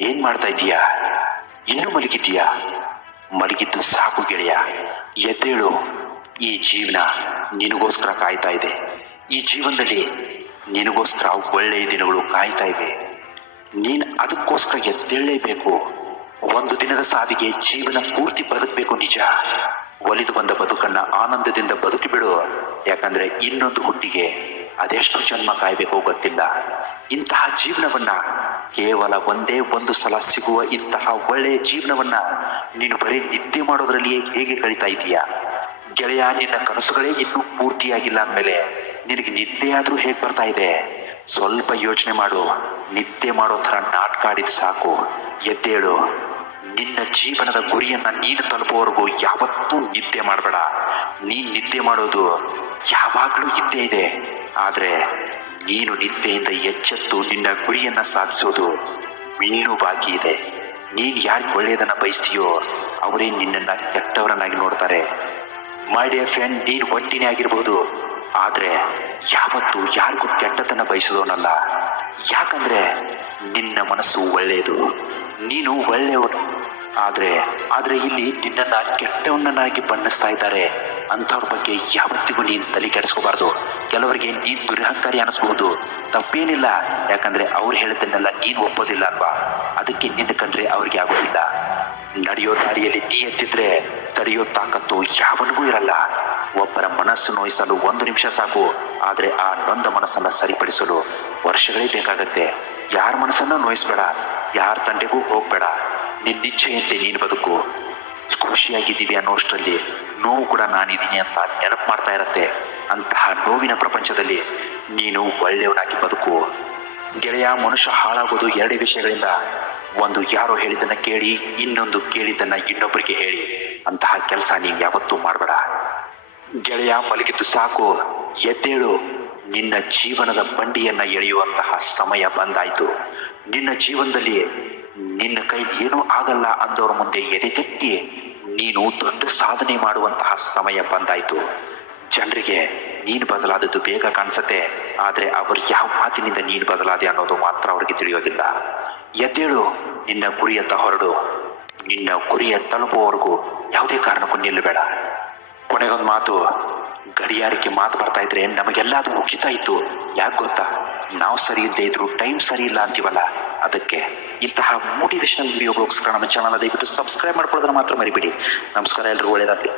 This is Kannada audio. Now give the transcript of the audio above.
ಏನ್ ಮಾಡ್ತಾ ಇದೀಯಾ? ಇನ್ನೂ ಮಲಗಿದ್ದೀಯಾ? ಮಲಗಿದ್ದು ಸಾಕು ಗೆಳೆಯ, ಎದ್ದೇಳು. ಈ ಜೀವನ ನಿನಗೋಸ್ಕರ ಕಾಯ್ತಾ ಇದೆ. ಈ ಜೀವನದಲ್ಲಿ ನಿನಗೋಸ್ಕರ ಒಳ್ಳೆಯ ದಿನಗಳು ಕಾಯ್ತಾ ಇವೆ. ನೀನು ಅದಕ್ಕೋಸ್ಕರ ಎದ್ದೇಳಲೇಬೇಕು. ಒಂದು ದಿನದ ಸಾವಿಗೆ ಜೀವನ ಪೂರ್ತಿ ಬದುಕಬೇಕು ನಿಜ. ಒಲಿದು ಬಂದ ಬದುಕನ್ನ ಆನಂದದಿಂದ ಬದುಕಿಬಿಡು. ಯಾಕಂದ್ರೆ ಇನ್ನೊಂದು ಹುಟ್ಟಿಗೆ ಅದೆಷ್ಟು ಜನ್ಮ ಕಾಯ್ಬೇಕೋ ಗೊತ್ತಿಲ್ಲ. ಇಂತಹ ಜೀವನವನ್ನ, ಕೇವಲ ಒಂದೇ ಒಂದು ಸಲ ಸಿಗುವ ಇಂತಹ ಒಳ್ಳೆಯ ಜೀವನವನ್ನ ನೀನು ಬರೀ ನಿದ್ದೆ ಮಾಡೋದ್ರಲ್ಲಿಯೇ ಹೇಗೆ ಕಳೀತಾ ಇದೀಯಾ ಗೆಳೆಯ? ನಿನ್ನ ಕನಸುಗಳೇ ಇನ್ನೂ ಪೂರ್ತಿಯಾಗಿಲ್ಲ ಅಂದಮೇಲೆ ನಿನಗೆ ನಿದ್ದೆ ಆದ್ರೂ ಹೇಗೆ ಬರ್ತಾ ಇದೆ? ಸ್ವಲ್ಪ ಯೋಚನೆ ಮಾಡು. ನಿದ್ದೆ ಮಾಡೋ ಥರ ನಾಟಕ ಆಡಿದ್ ಸಾಕು. ಎದ್ದೇಳು. ನಿನ್ನ ಜೀವನದ ಗುರಿಯನ್ನ ನೀನು ತಲುಪುವವರೆಗೂ ಯಾವತ್ತೂ ನಿದ್ದೆ ಮಾಡಬೇಡ. ನೀನ್ ನಿದ್ದೆ ಮಾಡೋದು ಯಾವಾಗಲೂ ಇದ್ದೇ ಇದೆ. ಆದ್ರೆ ನೀನು ನಿದ್ದೆಯಿಂದ ಎಚ್ಚೆತ್ತು ನಿನ್ನ ಗುರಿಯನ್ನ ಸಾಧಿಸೋದು ಇನ್ನೂ ಬಾಕಿ ಇದೆ. ನೀನ್ ಯಾರಿಗೆ ಒಳ್ಳೆಯದನ್ನ ಬಯಸ್ತೀಯೋ ಅವರೇ ನಿನ್ನನ್ನ ಕೆಟ್ಟವರನ್ನಾಗಿ ನೋಡ್ತಾರೆ. ಮೈ ಡಿಯರ್ ಫ್ರೆಂಡ್, ನೀನು ಒಂಟಿನೇ ಆಗಿರ್ಬಹುದು, ಆದ್ರೆ ಯಾವತ್ತೂ ಯಾರಿಗೂ ಕೆಟ್ಟದನ್ನ ಬಯಸೋನಲ್ಲ. ಯಾಕಂದ್ರೆ ನಿನ್ನ ಮನಸ್ಸು ಒಳ್ಳೆಯದು, ನೀನು ಒಳ್ಳೆಯವನು. ಆದ್ರೆ ಇಲ್ಲಿ ನಿನ್ನನ್ನ ಕೆಟ್ಟವನನ್ನಾಗಿ ಬಣ್ಣಿಸ್ತಾ ಇದ್ದಾರೆ. ಅಂಥವ್ರ ಬಗ್ಗೆ ಯಾವತ್ತಿಗೂ ನೀನು ತಲೆ ಕೆಡಿಸ್ಕೋಬಾರ್ದು. ಕೆಲವರಿಗೆ ನೀನು ದುರಹಂಕಾರಿ ಅನಿಸ್ಬಹುದು, ತಪ್ಪೇನಿಲ್ಲ. ಯಾಕಂದ್ರೆ ಅವ್ರು ಹೇಳಿದ್ದನ್ನೆಲ್ಲ ನೀನು ಒಪ್ಪೋದಿಲ್ಲ ಅಲ್ವಾ? ಅದಕ್ಕೆ ನಿನ್ನ ಕಂಡ್ರೆ ಅವ್ರಿಗೆ ಆಗೋದಿಲ್ಲ. ನಡೆಯೋ ದಾರಿಯಲ್ಲಿ ನೀ ಎತ್ತಿದ್ರೆ ತಡೆಯೋ ತಾಕತ್ತು ಯಾವನಿಗೂ ಇರಲ್ಲ. ಒಬ್ಬರ ಮನಸ್ಸು ನೋಯಿಸಲು 1 ನಿಮಿಷ ಸಾಕು, ಆದ್ರೆ ಆ ನೊಂದ ಮನಸ್ಸನ್ನ ಸರಿಪಡಿಸಲು ವರ್ಷಗಳೇ ಬೇಕಾಗತ್ತೆ. ಯಾರ ಮನಸ್ಸನ್ನ ನೋಯಿಸ್ಬೇಡ, ಯಾರ ತಂಟೆಗೂ ಹೋಗ್ಬೇಡ. ನಿನ್ನಿಚ್ಛೆಯಂತೆ ನೀನು ಬದುಕು. ಖುಷಿಯಾಗಿದ್ದೀವಿ ಅನ್ನೋಷ್ಟರಲ್ಲಿ ನೋವು ಕೂಡ ನಾನಿದ್ದೀನಿ ಅಂತ ನೆನಪು ಮಾಡ್ತಾ ಇರತ್ತೆ. ಅಂತಹ ನೋವಿನ ಪ್ರಪಂಚದಲ್ಲಿ ನೀನು ಒಳ್ಳೆಯವನಾಗಿ ಬದುಕು ಗೆಳೆಯ. ಮನುಷ್ಯ ಹಾಳಾಗೋದು 2 ವಿಷಯಗಳಿಂದ. ಒಂದು, ಯಾರೋ ಹೇಳಿದ್ದನ್ನ ಕೇಳಿ, ಇನ್ನೊಂದು ಕೇಳಿದ್ದನ್ನ ಇನ್ನೊಬ್ಬರಿಗೆ ಹೇಳಿ. ಅಂತಹ ಕೆಲಸ ನೀನು ಯಾವತ್ತೂ ಮಾಡಬೇಡ ಗೆಳೆಯ. ಮಲಗಿದ್ದು ಸಾಕು, ಎದ್ದೇಳು. ನಿನ್ನ ಜೀವನದ ಬಂಡಿಯನ್ನ ಎಳೆಯುವಂತಹ ಸಮಯ ಬಂದಾಯ್ತು. ನಿನ್ನ ಜೀವನದಲ್ಲಿ ನಿನ್ನ ಕೈ ಏನೂ ಆಗಲ್ಲ ಅಂದವರ ಮುಂದೆ ಎದೆತೆತ್ತಿ ನೀನು ದೊಡ್ಡ ಸಾಧನೆ ಮಾಡುವಂತಹ ಸಮಯ ಬಂದಾಯ್ತು. ಜನರಿಗೆ ನೀನು ಬದಲಾದದ್ದು ಬೇಗ ಕಾಣಿಸುತ್ತೆ, ಆದ್ರೆ ಅವರು ಯಾವ ಮಾತಿನಿಂದ ನೀನು ಬದಲಾದೆ ಅನ್ನೋದು ಮಾತ್ರ ಅವ್ರಿಗೆ ತಿಳಿಯೋದಿಲ್ಲ. ಎದ್ದೇಳು, ನಿನ್ನ ಗುರಿಯತ್ತ ಹೊರಡು. ನಿನ್ನ ಗುರಿಯ ತಲುಪುವವರೆಗೂ ಯಾವುದೇ ಕಾರಣಕ್ಕೂ ನಿಲ್ಲಬೇಡ. ಕೊನೆಗೊಂದು ಮಾತು, ಗಡಿಯಾರಕ್ಕೆ ಮಾತು ಬರ್ತಾ ಇದ್ರೆ ನಮಗೆಲ್ಲ ಅದು ಮುಗಿತಾ ಇತ್ತು. ಯಾಕೆ ಗೊತ್ತಾ? ನಾವು ಸರಿ ಇಲ್ಲದೆ ಇದ್ರು ಟೈಮ್ ಸರಿ ಇಲ್ಲ ಅಂತೀವಲ್ಲ, ಅದಕ್ಕೆ. ಇಂತಹ ಮೋಟಿವೇಶನಲ್ ವಿಡಿಯೋಗೋಸ್ಕರ ನಮ್ಮ ಚಾನಲ್ ದಯವಿಟ್ಟು ಸಬ್ಸ್ಕ್ರೈಬ್ ಮಾಡ್ಕೊಳ್ಳೋದನ್ನ ಮಾತ್ರ ಮರಿಬೇಡಿ. ನಮಸ್ಕಾರ, ಎಲ್ಲರೂ ಒಳ್ಳೆಯದಾಗಲಿ.